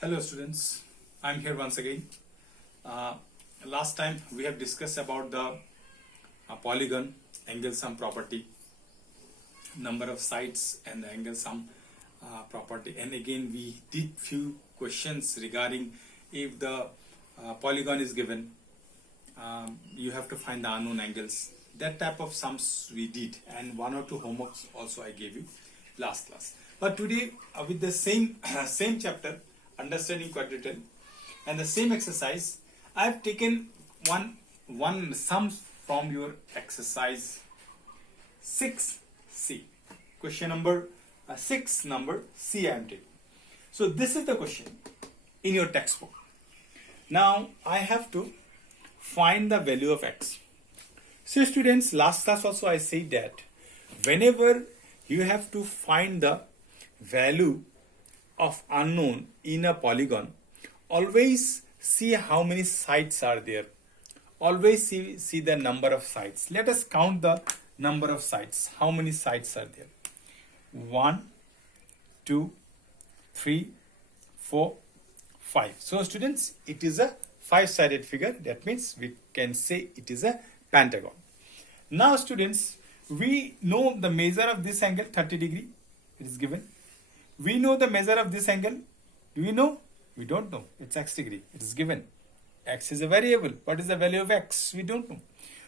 Hello students, I'm here once again. Uh, Last time we have discussed about the polygon, angle sum property, number of sides and the angle sum property, and again we did few questions regarding if the polygon is given, you have to find the unknown angles. That type of sums we did, and one or two homeworks also I gave you last class. But today with the same same chapter, understanding quadrilateral, and the same exercise, I have taken one sum from your exercise 6C. Question number 6, number C I am taking. So this is the question in your textbook. Now I have to find the value of x. So students, last class also I said that whenever you have to find the value of unknown in a polygon, always see how many sides are there. Always see the number of sides. Let us count the number of sides. How many sides are there? 1, 2, 3, 4, 5. So students, it is a 5-sided figure. That means we can say it is a pentagon. Now students, we know the measure of this angle 30 degree. It is given. We know the measure of this angle. Do we know? We don't know. It's x degree. It is given. X is a variable. What is the value of x? We don't know.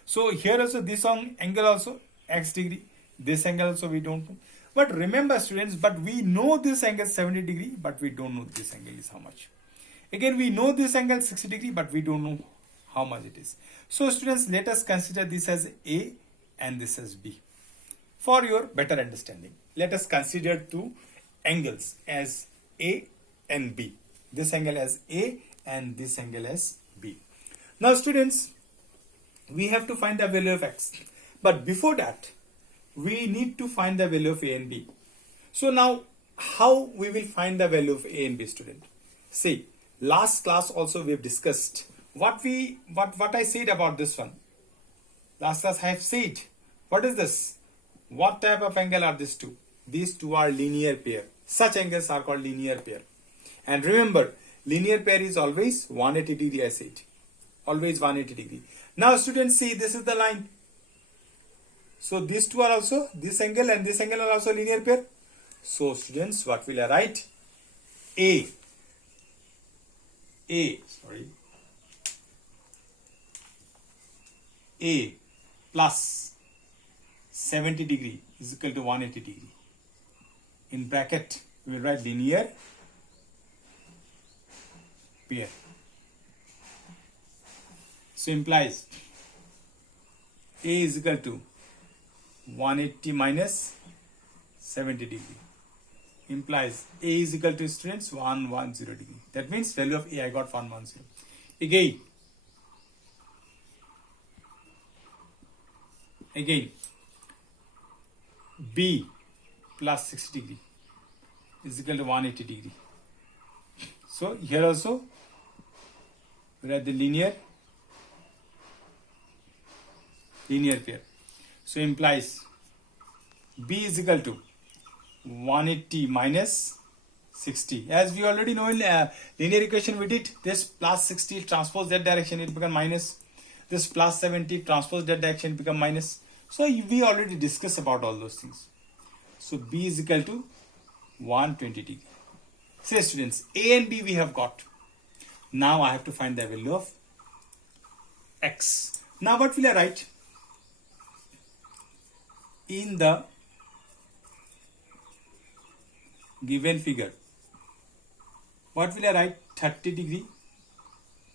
So here also this angle also x degree. This angle also we don't know. But remember students, but we know this angle 70 degree, but we don't know this angle is how much. Again, we know this angle 60 degree, but we don't know how much it is. So students, let us consider this as A and this as B. For your better understanding, let us consider two angles as A and B. This angle as A and this angle as B. Now students, we have to find the value of x. But before that, we need to find the value of A and B. So now, how we will find the value of A and B, student? See, last class also we have discussed what I said about this one. Last class I have said, what is this? What type of angle are these two? These two are linear pair. Such angles are called linear pair. And remember, linear pair is always 180 degree, I said. Always 180 degree. Now students, see, this is the line. So these two are also, this angle and this angle are also linear pair. So students, what will I write? A plus 70 degree is equal to 180 degree. In bracket, we will write linear pair. So implies A is equal to 180 minus 70 degree. Implies A is equal to, students, 110 degree. That means value of A I got 110. Again B plus 60 degree is equal to 180 degree. So here also we write the linear pair. So implies B is equal to 180 minus 60. As we already know in linear equation, we did this plus 60 transpose that direction, it become minus. This plus 70 transpose that direction, become minus. So we already discussed about all those things. So B is equal to 120 degree. Say students, A and B we have got. Now I have to find the value of x. Now what will I write? In the given figure, what will I write? 30 degree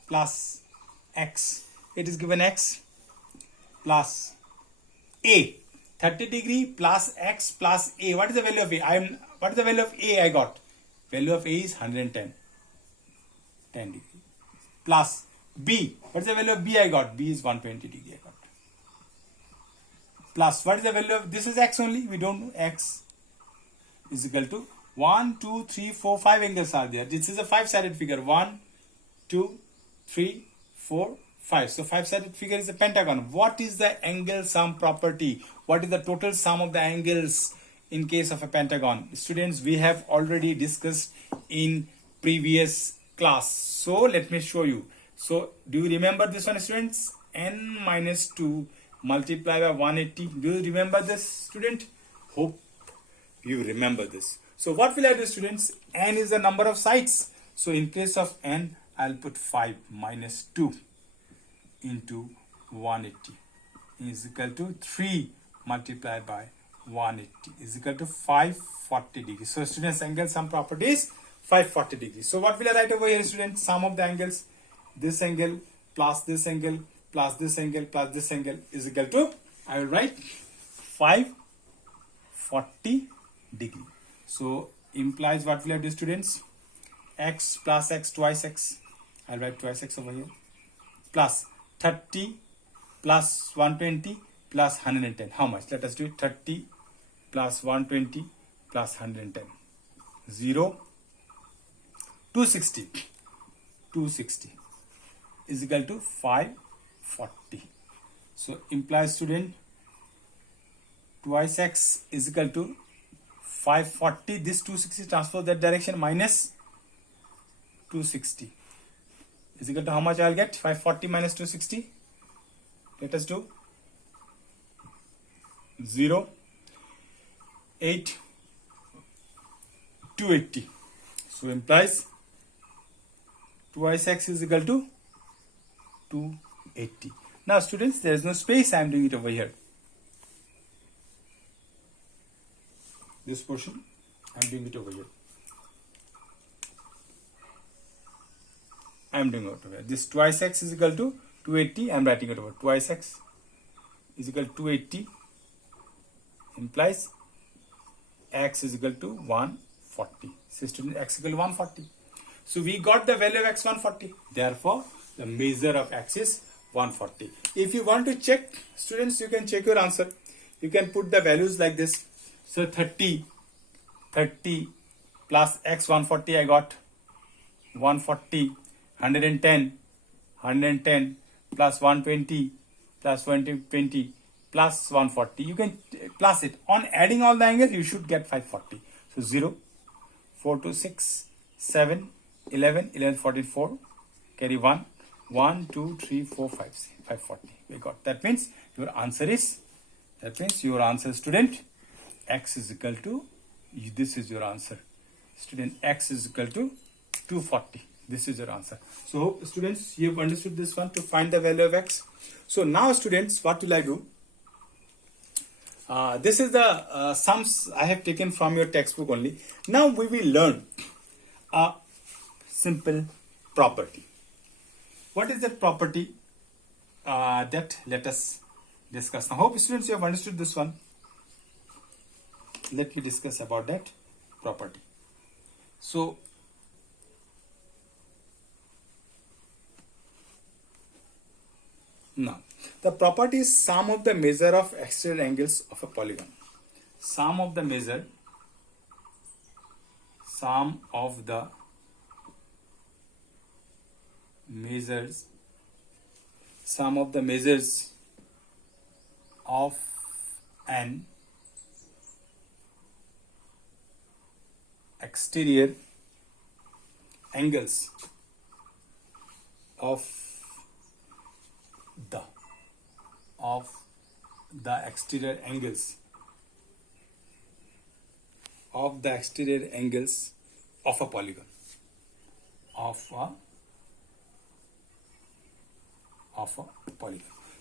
plus x. It is given x plus A. 30 degree plus x plus A. What is the value of A? What is the value of A I got? Value of A is 110. 10 degree. Plus B. What is the value of B I got? B is 120 degree I got. Plus, what is the value of, this is x only, we don't know, x is equal to 1, 2, 3, 4, 5 angles are there. This is a 5-sided figure. 1, 2, 3, 4, 5. So 5-sided figure is a pentagon. What is the angle sum property? What is the total sum of the angles in case of a pentagon? Students, we have already discussed in previous class. So let me show you. So do you remember this one, students? N minus 2 multiplied by 180. Do you remember this, student? Hope you remember this. So what will I do, students? N is the number of sides. So in place of n, I'll put 5 minus 2 into 180 is equal to 3 multiplied by 180 is equal to 540 degrees. So students, angle sum property is 540 degrees. So what will I write over here, students? Sum of the angles. This angle plus this angle plus this angle plus this angle is equal to, I will write 540 degree. So implies what will I do, students? X plus x twice x. I'll write twice x over here. Plus 30 plus 120 plus 110. How much? Let us do it. 30 plus 120 plus 110. 0. 260. 260 is equal to 540. So implies, student, twice x is equal to 540. This 260 transfer that direction, minus 260 is equal to how much I'll get? 540 minus 260. Let us do 0, 8, 280. So implies twice x is equal to 280. Now students, there is no space. I am doing it over here. This portion, I am doing it over here. I am doing it over here. This twice x is equal to 280. I am writing it over. Twice x is equal to 280 implies x is equal to 140. So student, x is equal to 140. So we got the value of x 140. Therefore, the measure of x is 140. If you want to check, students, you can check your answer. You can put the values like this. So 30 plus x 140, I got 140, 110 plus 120 plus 120 plus 140. You can plus it. On adding all the angles, you should get 540. So 0, 4 to 6, 7, 11, 11, 44, carry 1, 1, 2, 3, 4, 5, 540. We got. That means your answer is, student, x is equal to, this is your answer. Student, x is equal to 240. This is your answer. So hope, students, you have understood this one to find the value of x. So now, students, what will I do? This is the sums I have taken from your textbook only. Now we will learn a simple property. What is that property? That let us discuss. Now, hope, students, you have understood this one. Let me discuss about that property. So now the property is sum of the measure of exterior angles of a polygon. Sum of the measures of an exterior angles of the exterior angles of a polygon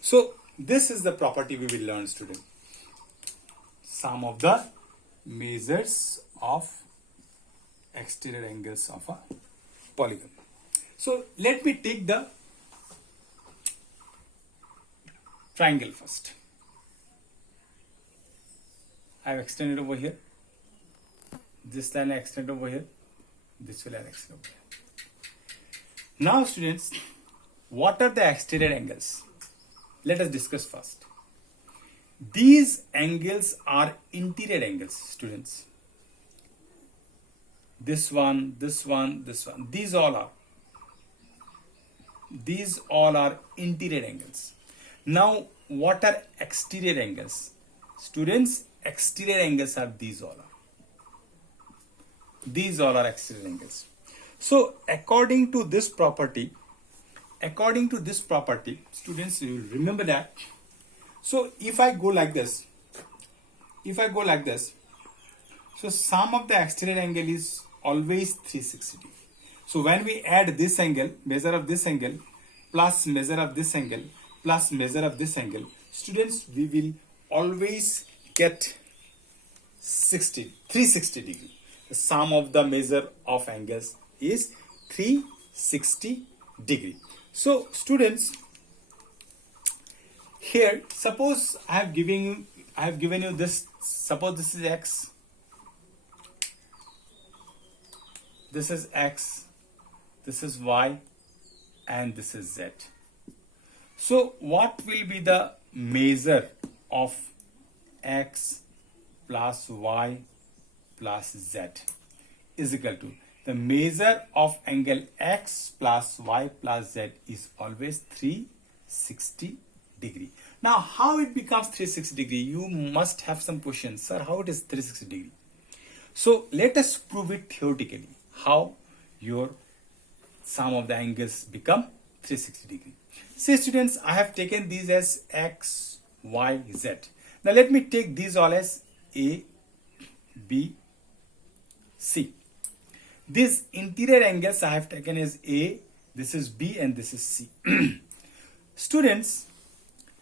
So this is the property we will learn, student. Sum of the measures of exterior angles of a polygon. So let me take the triangle first. I have extended over here. This line I extend over here. This will I extend over here. Now, students, what are the exterior angles? Let us discuss first. These angles are interior angles, students. This one, this one, this one. These all are interior angles. Now, what are exterior angles? Students, exterior angles are these all are. These all are exterior angles. So according to this property, students, you will remember that. So if I go like this, so sum of the exterior angle is always 360 degree. So when we add this angle, measure of this angle, plus measure of this angle, plus measure of this angle, students, we will always get 360 degree. The sum of the measure of angles is 360 degree. So students, here suppose I have given you this. Suppose this is x, this is x, this is y, and this is z. So what will be the measure of x plus y plus z is equal to the measure of angle x plus y plus z is always 360 degree. Now how it becomes 360 degree? You must have some questions. Sir, how it is 360 degree? So let us prove it theoretically. How your sum of the angles become 360 degree. Say students, I have taken these as x, y, z. Now let me take these all as a, b, c. These interior angles I have taken as a, this is b, and this is c. Students,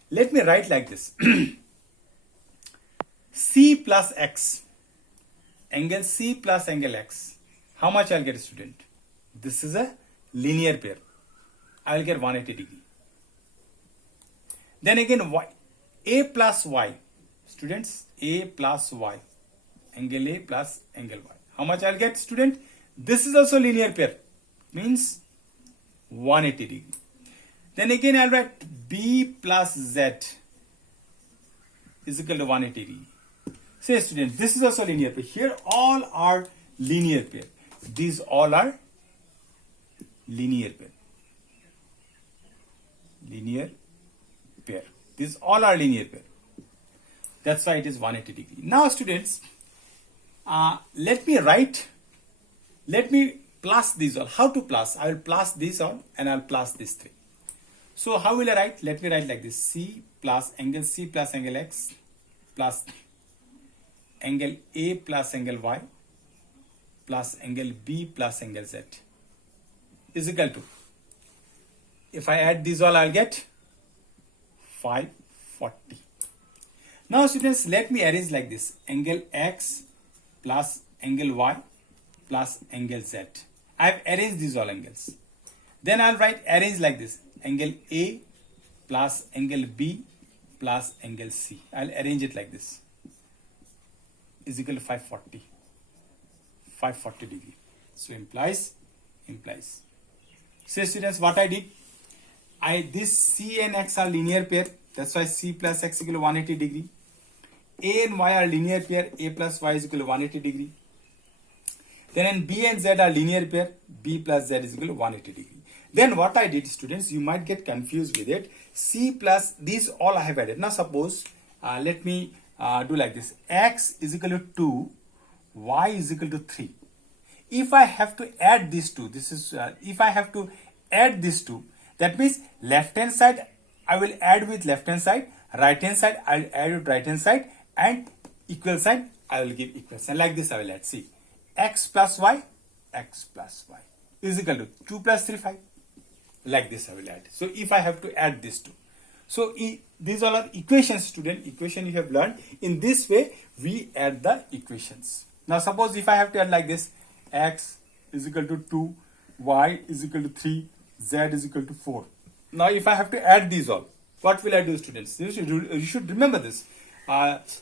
let me write like this. C plus x, angle C plus angle x. How much I'll get, student? This is a linear pair. I will get 180 degree. Then again y, a plus y. Students, a plus y, angle A plus angle y. How much I'll get, student? This is also linear pair, means 180 degree. Then again I'll write b plus z is equal to 180 degree. Say student, this is also linear pair. Here all are linear pair. These all are linear pair. Linear pair. These all are linear pair. That's why it is 180 degree. Now students, let me plus these all. How to plus? I will plus these all and I will plus these three. So how will I write? Let me write like this. C plus angle x plus angle A plus angle y plus angle B plus angle z is equal to, if I add these all, I'll get 540. Now students, let me arrange like this. Angle x plus angle y plus angle z. I have arranged these all angles. Then I'll write arrange like this. Angle A plus angle B plus angle C. I'll arrange it like this. Is equal to 540 degree. So implies. Say students, what I did, this C and X are linear pair. That's why C plus X equal to 180 degree. A and Y are linear pair. A plus Y is equal to 180 degree. Then B and Z are linear pair. B plus Z is equal to 180 degree. Then what I did, students, you might get confused with it. C plus these all I have added. Now suppose, let me do like this. X is equal to 2, Y is equal to 3. If I have to add these two, that means left hand side I will add with left hand side, right hand side I will add with right hand side, and equal sign I will give equal sign. Like this I will add. See, x plus y is equal to 2 plus 3, 5. Like this I will add. So if I have to add these two. So these all are equations, student. Equation you have learned. In this way we add the equations. Now suppose if I have to add like this. X is equal to 2, Y is equal to 3, Z is equal to 4. Now if I have to add these all, what will I do, students? You should remember this.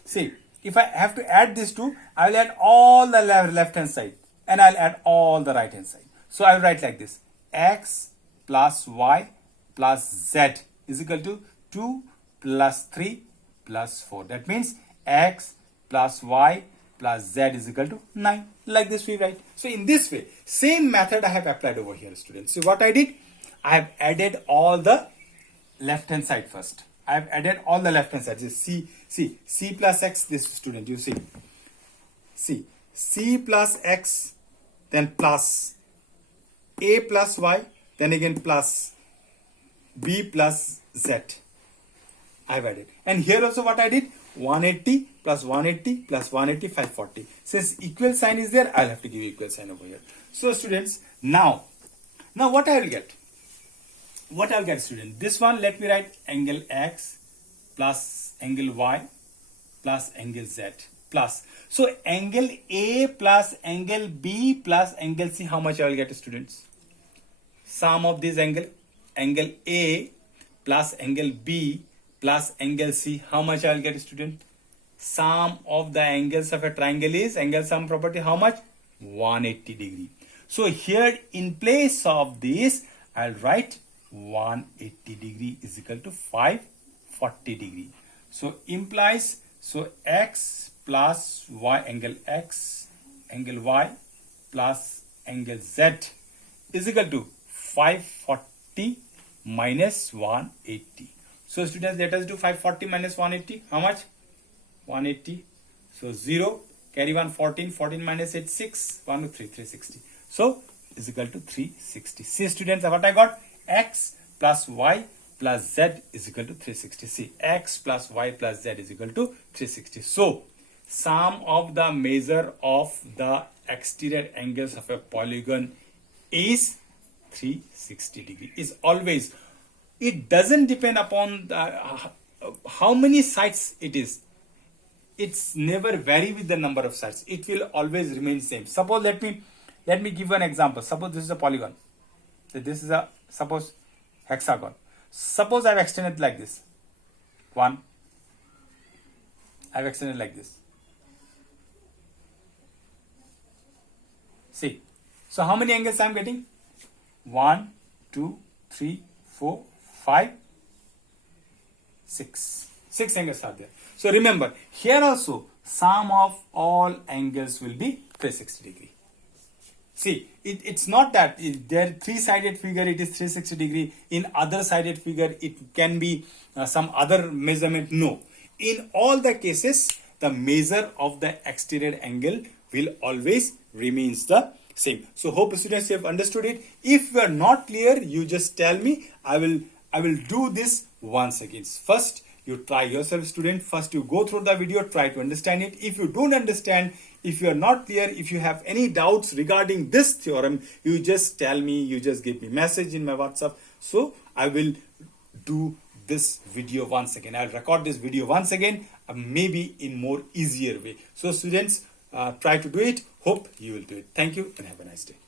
See, if I have to add these two, I will add all the left hand side and I'll add all the right hand side. So I will write like this. X plus Y plus Z is equal to 2 plus 3 plus 4. That means X plus Y plus Z is equal to 9. Like this we write. So in this way, same method I have applied over here, students. So what I did, I have added all the left hand side first. I have added all the left hand side. C plus X, this student, you see. C plus X, then plus A plus Y, then again plus B plus Z. I've added. And here also what I did, 180 plus 180 plus 180, 540. Since equal sign is there, I'll have to give equal sign over here. So students, now what I will get? What I'll get, student? This one, let me write angle X plus angle Y plus angle Z plus. So angle A plus angle B plus angle C, how much I will get, students? Sum of this angle A plus angle B plus angle C, how much I will get, student? Sum of the angles of a triangle is angle sum property, how much? 180 degree. So here in place of this, I'll write 180 degree is equal to 540 degree. So implies, so X plus Y, angle X, angle Y plus angle Z is equal to 540 minus 180. So students, let us do 540 minus 180. How much? 180. So 0, carry 1, 14, 14 minus 8, 6, 1 to 3, 360. So is equal to 360. See students, what I got? X plus Y plus Z is equal to 360. See, X plus Y plus Z is equal to 360. So sum of the measure of the exterior angles of a polygon is 360 degree. Is always, it doesn't depend upon the, how many sides it is. It's never vary with the number of sides. It will always remain same. Suppose let me give you an example. Suppose this is a polygon. So this is a, suppose, hexagon. Suppose I've extended like this. 1. I've extended like this. See. So how many angles I'm getting? 1, 2, 3, 4, 5, 6. 6 angles are there. So remember, here also sum of all angles will be 360 degree. See, it's not that there three-sided figure, it is 360 degree. In other sided figure, it can be some other measurement. No. In all the cases, the measure of the exterior angle will always remains the same. So hope students you have understood it. If you are not clear, you just tell me. I will do this once again. First, you try yourself, student. First, you go through the video, try to understand it. If you don't understand, if you are not clear, if you have any doubts regarding this theorem, you just tell me, you just give me message in my WhatsApp. So I will do this video once again. I'll record this video once again, maybe in more easier way. So students, try to do it. Hope you will do it. Thank you and have a nice day.